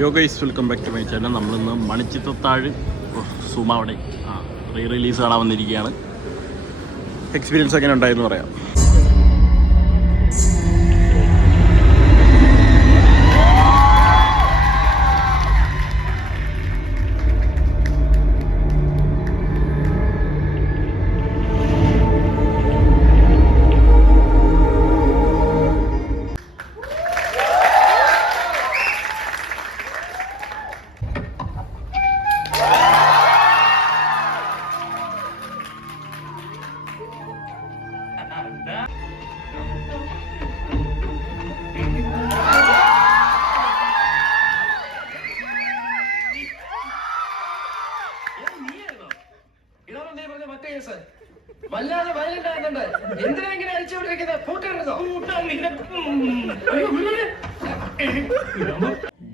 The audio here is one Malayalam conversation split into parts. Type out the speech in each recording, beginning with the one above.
യോ guys, welcome back to my channel. നമ്മളിന്ന് മണിച്ചിത്രത്താഴ് സുമാവിടെ റീ റിലീസ് കാണാൻ വന്നിരിക്കുകയാണ്. എക്സ്പീരിയൻസ് എങ്ങനെ ഉണ്ടായെന്ന് പറയാം. വല്ലാതെ വയലന്റ് ആകുന്നുണ്ട്. എന്തിനാ ഇങ്ങനെ അടിച്ചുകൊണ്ടിരിക്കുന്നത്? പൂട്ടിടുന്നോ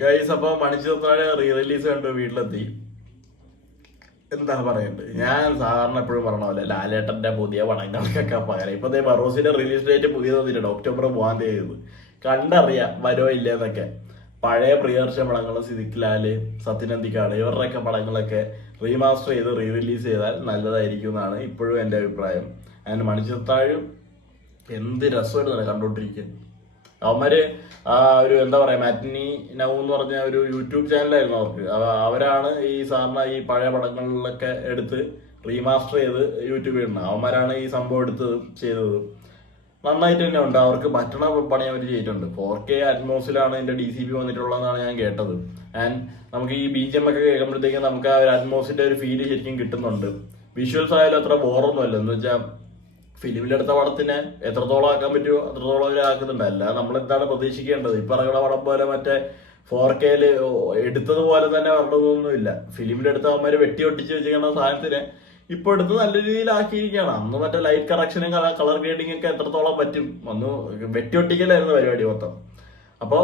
ഗൈസ്? അപ്പൊ മണിച്ചിത്രത്താഴ് റീ റിലീസ് കണ്ടു വീട്ടിലെത്തി. എന്താ പറയണ്ടത്? ഞാൻ സാധാരണ എപ്പോഴും പറഞ്ഞ പോലെ ലാലേട്ടന്റെ പുതിയ പടങ്ങൾക്കൊക്കെ പകരം ഇപ്പൊ ബറോസിന്റെ റിലീസ് ഡേറ്റ് പുതിയ തന്നിട്ടുണ്ട്. ഒക്ടോബർ 3 തീയതി. കണ്ടറിയാം വരുമോ ഇല്ലെന്നൊക്കെ. പഴയ പ്രിയദർശൻ പടങ്ങൾ, സിദ്ദിഖ് ലാല്, സത്യനന്ദിക്കാട് ഇവരുടെയൊക്കെ പടങ്ങളൊക്കെ റീമാസ്റ്റർ ചെയ്ത് റീ റിലീസ് ചെയ്താൽ നല്ലതായിരിക്കും എന്നാണ് ഇപ്പോഴും എൻ്റെ അഭിപ്രായം. അതിന് മണിച്ചിത്രത്താഴ് എന്ത് രസമായിരുന്നു കണ്ടോണ്ടിരിക്കാൻ. അവന്മാര് ഒരു എന്താ പറയാ, മാറ്റിനി നൗ എന്ന് പറഞ്ഞ ഒരു യൂട്യൂബ് ചാനലായിരുന്നു അവർക്ക്. അവരാണ് ഈ സാറിന് ഈ പഴയ പടങ്ങളിലൊക്കെ എടുത്ത് റീമാസ്റ്റർ ചെയ്ത് യൂട്യൂബിൽ ഇടുന്നത്. അവന്മാരാണ് ഈ സംഭവം എടുത്ത് ചെയ്തത്. നന്നായിട്ട് തന്നെ ഉണ്ട്. അവർക്ക് പറ്റണ പണി അവർ ചെയ്തിട്ടുണ്ട്. 4K അറ്റ്മോസിലാണ് ഇതിന്റെ DCP വന്നിട്ടുള്ളതെന്നാണ് ഞാൻ കേട്ടത്. ആൻഡ് നമുക്ക് ഈ BGM ഒക്കെ കേൾക്കുമ്പോഴത്തേക്കും നമുക്ക് ആ ഒരു അറ്റ്മോസിന്റെ ഒരു ഫീല് ശരിക്കും കിട്ടുന്നുണ്ട്. വിഷ്വൽസ് ആയാലും അത്ര ബോറൊന്നുമല്ല. എന്ന് വെച്ചാൽ ഫിലിമിലെടുത്ത പടത്തിനെ എത്രത്തോളം ആക്കാൻ പറ്റുമോ അത്രത്തോളം അവർ ആക്കുന്നുണ്ട്. അല്ല നമ്മൾ എന്താണ് പ്രതീക്ഷിക്കേണ്ടത്? ഈ പറയുന്ന പടം പോലെ മറ്റേ 4K എടുത്തതുപോലെ തന്നെ വരണമെന്നൊന്നുമില്ല. ഫിലിമിലെടുത്തവന്മാര് വെട്ടി ഒട്ടിച്ച് വെച്ചിരിക്കുന്ന സാധനത്തിനെ ഇപ്പൊ എടുത്ത് നല്ല രീതിയിലാക്കിയിരിക്കുകയാണ്. അന്ന് മറ്റേ ലൈറ്റ് കറക്ഷനും കളർ ഗ്രേഡിങ് ഒക്കെ എത്രത്തോളം പറ്റും ഒന്ന് വെട്ടിയൊട്ടിക്കലായിരുന്നു പരിപാടി മൊത്തം. അപ്പോൾ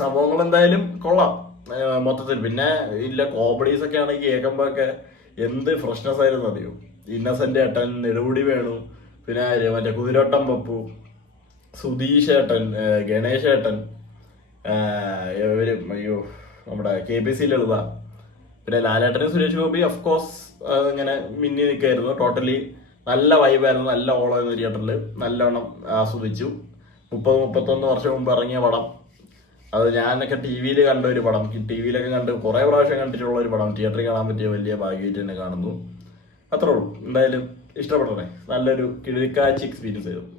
സംഭവങ്ങൾ എന്തായാലും കൊള്ളാം മൊത്തത്തിൽ. പിന്നെ ഇല്ല കോമഡീസ് ഒക്കെ ആണെങ്കിൽ കേൾക്കുമ്പോ ഒക്കെ എന്ത് ഫ്രഷ്നെസ് ആയിരുന്നു അറിയോ. ഇന്നസെന്റ് ഏട്ടൻ, നെടുമുടി വേണു, പിന്നെ മറ്റേ കുതിരോട്ടം പപ്പു, സുധീഷ് ഏട്ടൻ, ഗണേഷ് ഏട്ടൻ, അയ്യോ നമ്മുടെ KPC ലളിത, പിന്നെ ലാലേട്ടനും സുരേഷ് ഗോപി ഓഫ്കോഴ്സ് ഇങ്ങനെ മിന്നി നിൽക്കായിരുന്നു. ടോട്ടലി നല്ല വൈബായിരുന്നു. നല്ല ഓളമായിരുന്നു തിയേറ്ററിൽ. നല്ലോണം ആസ്വദിച്ചു. 30-31 വർഷം മുമ്പ് ഇറങ്ങിയ പടം. അത് ഞാനൊക്കെ TV കണ്ട ഒരു പടം. TV കണ്ട് കുറേ പ്രാവശ്യം കണ്ടിട്ടുള്ള ഒരു പടം. തിയേറ്ററിൽ കാണാൻ പറ്റിയ വലിയ ഭാഗ്യമായിട്ട് തന്നെ കാണുന്നു. അത്രേ ഉള്ളൂ. എന്തായാലും ഇഷ്ടപ്പെട്ടെ. നല്ലൊരു കിഴിക്കാഴ്ച എക്സ്പീരിയൻസ് ആയിരുന്നു.